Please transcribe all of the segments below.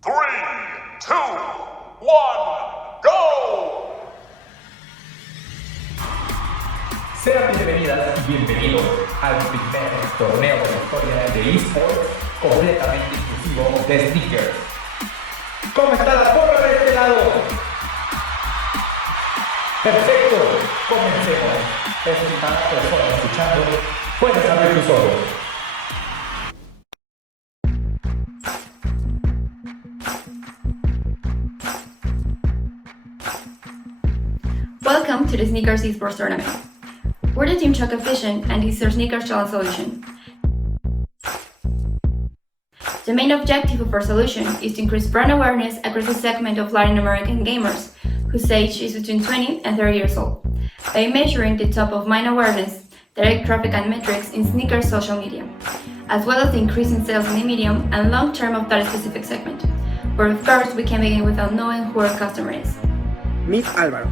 Three, two, one, go! Sean bienvenidas y bienvenidos al primer torneo de la historia de eSports completamente exclusivo de Snickers. ¿Cómo está la porra de este lado? Perfecto, comencemos. Estimadas personas escuchando, puedes abrir tus ojos. Welcome to the Snickers Esports Tournament. We're the Team Choco Vision and this is our Snickers Challenge solution. The main objective of our solution is to increase brand awareness across a segment of Latin American gamers whose age is between 20 and 30 years old, by measuring the top of mind awareness, direct traffic and metrics in Snickers social media, as well as the increase in sales in the medium and long term of that specific segment. But first, we can begin without knowing who our customer is. Meet Álvaro.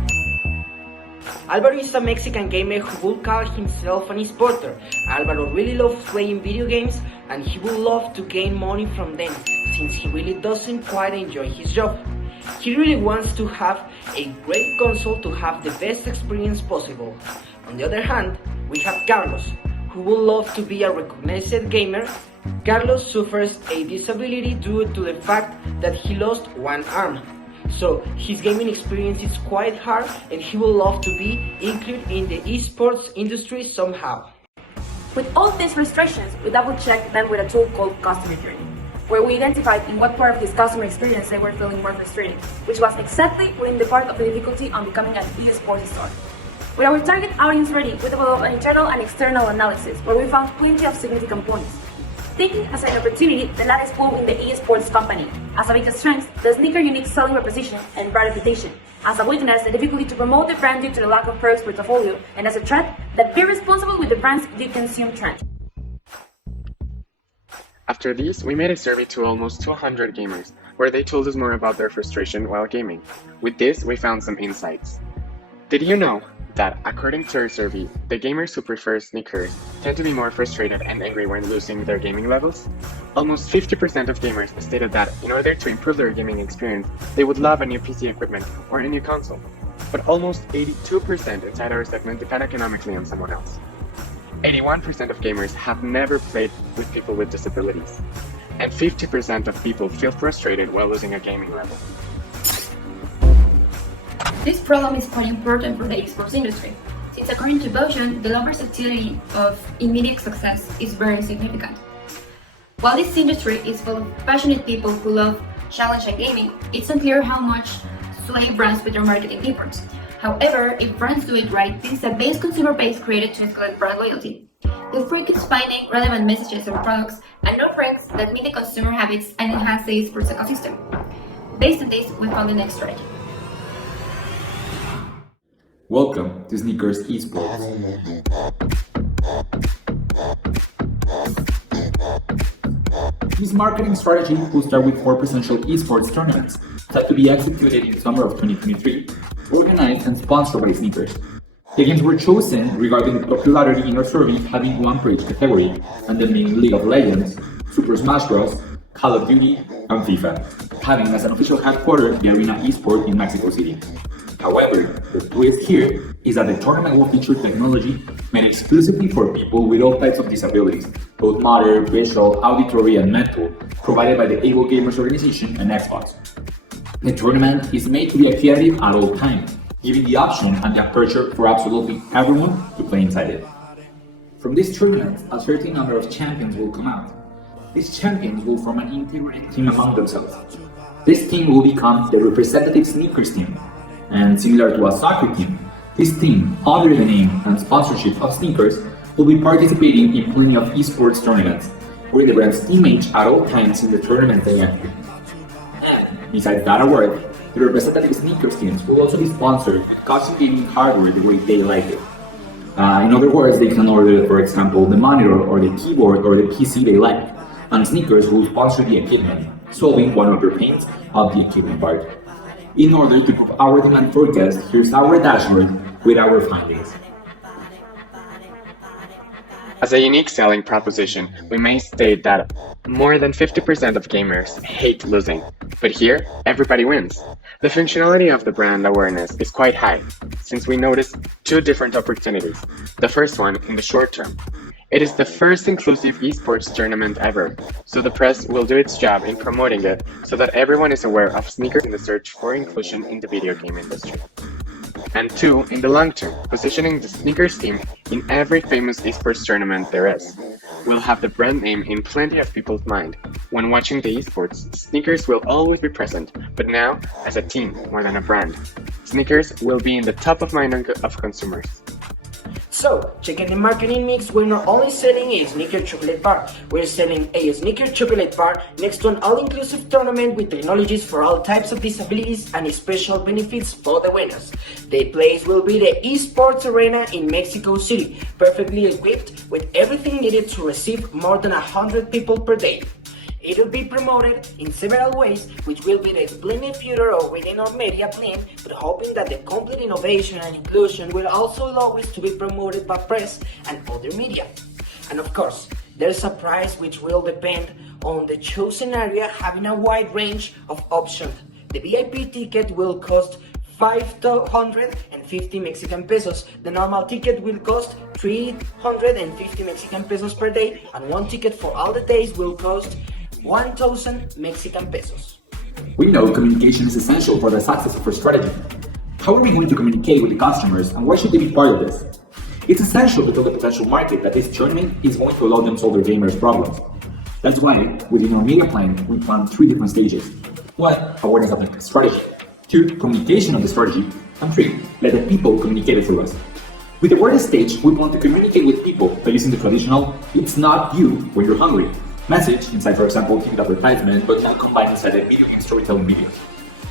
Álvaro is a Mexican gamer who would call himself an esporter. Álvaro really loves playing video games and he would love to gain money from them since he really doesn't quite enjoy his job. He really wants to have a great console to have the best experience possible. On the other hand, we have Carlos, who would love to be a recognized gamer. Carlos suffers a disability due to the fact that he lost one arm. So his gaming experience is quite hard and he would love to be included in the esports industry somehow. With all these restrictions, we double-checked them with a tool called Customer Journey, where we identified in what part of this customer experience they were feeling more frustrated, which was exactly within the part of the difficulty on becoming an esports star. With our target audience ready, we developed an internal and external analysis where we found plenty of significant points. Taking as an opportunity the latest pool in the esports company, as a big strength, the Snickers' unique selling proposition and brand reputation, as a weakness, the difficulty to promote the brand due to the lack of products portfolio, and as a threat, that be responsible with the brand's you consume trend. After this, we made a survey to almost 200 gamers, where they told us more about their frustration while gaming. With this, we found some insights. Did you know that, according to our survey, the gamers who prefer Snickers tend to be more frustrated and angry when losing their gaming levels? Almost 50% of gamers stated that, in order to improve their gaming experience, they would love a new PC equipment or a new console. But almost 82% inside our segment depend economically on someone else. 81% of gamers have never played with people with disabilities. And 50% of people feel frustrated while losing a gaming level. This problem is quite important for the esports industry, since according to Bojan, the low versatility of immediate success is very significant. While this industry is full of passionate people who love challenge and gaming, it's unclear how much sway brands with their marketing efforts. However, if brands do it right, this is a base consumer base created to escalate brand loyalty. The freak is finding relevant messages or products and offerings that meet the consumer habits and enhance the esports ecosystem. Based on this, we found the next strategy. Welcome to Snickers Esports. This marketing strategy will start with 4 potential esports tournaments set to be executed in summer of 2023, organized and sponsored by Snickers. The games were chosen regarding the popularity in our survey, having one for each category, and the main League of Legends, Super Smash Bros., Call of Duty, and FIFA, having as an official headquarters the Arena Esport in Mexico City. However, the twist here is that the tournament will feature technology made exclusively for people with all types of disabilities, both motor, visual, auditory, and mental, provided by the Able Gamers organization and Xbox. The tournament is made to be accredited at all times, giving the option and the aperture for absolutely everyone to play inside it. From this tournament, a certain number of champions will come out. These champions will form an integrated team among themselves. This team will become the representative Snickers team. And similar to a soccer team, this team, under the name and sponsorship of Snickers, will be participating in plenty of esports tournaments, wearing the brand's image at all times in the tournament they enter. And besides that award, the representative Snickers teams will also be sponsored custom gaming hardware the way they like it. In other words, they can order, for example, the monitor or the keyboard or the PC they like, and Snickers will sponsor the equipment, solving one of their pains of the equipment part. In order to prove our demand forecast, here's our dashboard with our findings. As a unique selling proposition, we may state that more than 50% of gamers hate losing, but here, everybody wins. The functionality of the brand awareness is quite high, since we notice two different opportunities. The first one in the short term. It is the first inclusive esports tournament ever, so the press will do its job in promoting it so that everyone is aware of Snickers in the search for inclusion in the video game industry. And two, in the long term, positioning the Snickers team in every famous esports tournament there is. We'll have the brand name in plenty of people's mind. When watching the esports, Snickers will always be present, but now as a team more than a brand. Snickers will be in the top of mind of consumers. So, checking the marketing mix, we're not only selling a Snickers chocolate bar, we're selling a Snickers chocolate bar next to an all-inclusive tournament with technologies for all types of disabilities and special benefits for the winners. The place will be the esports arena in Mexico City, perfectly equipped with everything needed to receive more than 100 people per day. It will be promoted in several ways, which will be the splendid future of reading our media plan, but hoping that the complete innovation and inclusion will also allow us to be promoted by press and other media. And of course, there's a price which will depend on the chosen area having a wide range of options. The VIP ticket will cost 550 Mexican pesos. The normal ticket will cost 350 Mexican pesos per day, and one ticket for all the days will cost 1,000 Mexican pesos. We know communication is essential for the success of our strategy. How are we going to communicate with the customers and why should they be part of this? It's essential to tell the potential market that this tournament is going to allow them to solve their gamers' problems. That's why, within our media plan, we plan 3 different stages. 1. Awareness of the strategy. 2. Communication of the strategy. And 3. Let the people communicate it through us. With the awareness stage, we want to communicate with people by using the traditional "it's not you when you're hungry" message inside, for example, TV advertisement, but now combined inside a video game storytelling video.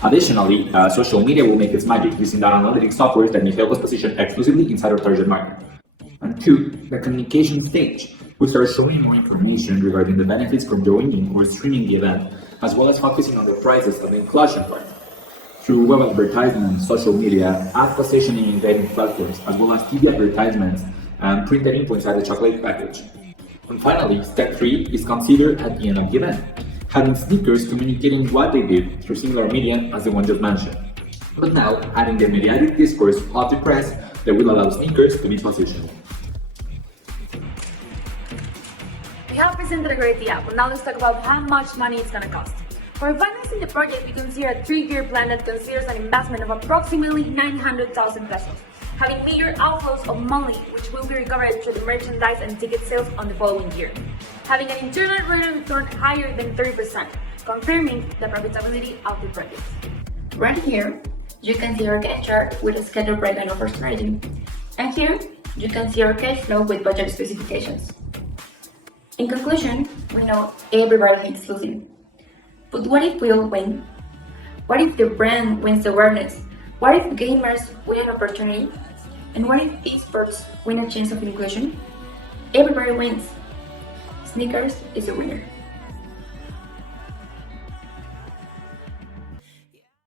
Additionally, social media will make its magic using data analytics software that may help us position exclusively inside our target market. And 2. The communication stage. We start showing more information regarding the benefits from joining or streaming the event, as well as focusing on the prizes of the inclusion part. Through web advertisements, social media, ad positioning in dating platforms, as well as TV advertisements and printed info inside the chocolate package. And finally, step 3 is considered at the end of the event, having Snickers communicating what they did through similar media as the one just mentioned. But now, adding the mediatic discourse of the press that will allow Snickers to be positioned. We have presented a great idea, but now let's talk about how much money it's gonna cost. For financing the project, we consider a 3-year plan that considers an investment of approximately 900,000 pesos, having major outflows of money which will be recovered through the merchandise and ticket sales on the following year, having an internal rate of return higher than 30%, confirming the profitability of the project. Right here, you can see our cash chart with a scheduled breakdown of our strategy. And here, you can see our cash flow with budget specifications. In conclusion, we know everybody hates losing. But what if we all win? What if the brand wins awareness? What if gamers win an opportunity? And what if esports win a chance of inclusion? Everybody wins. Snickers is the winner.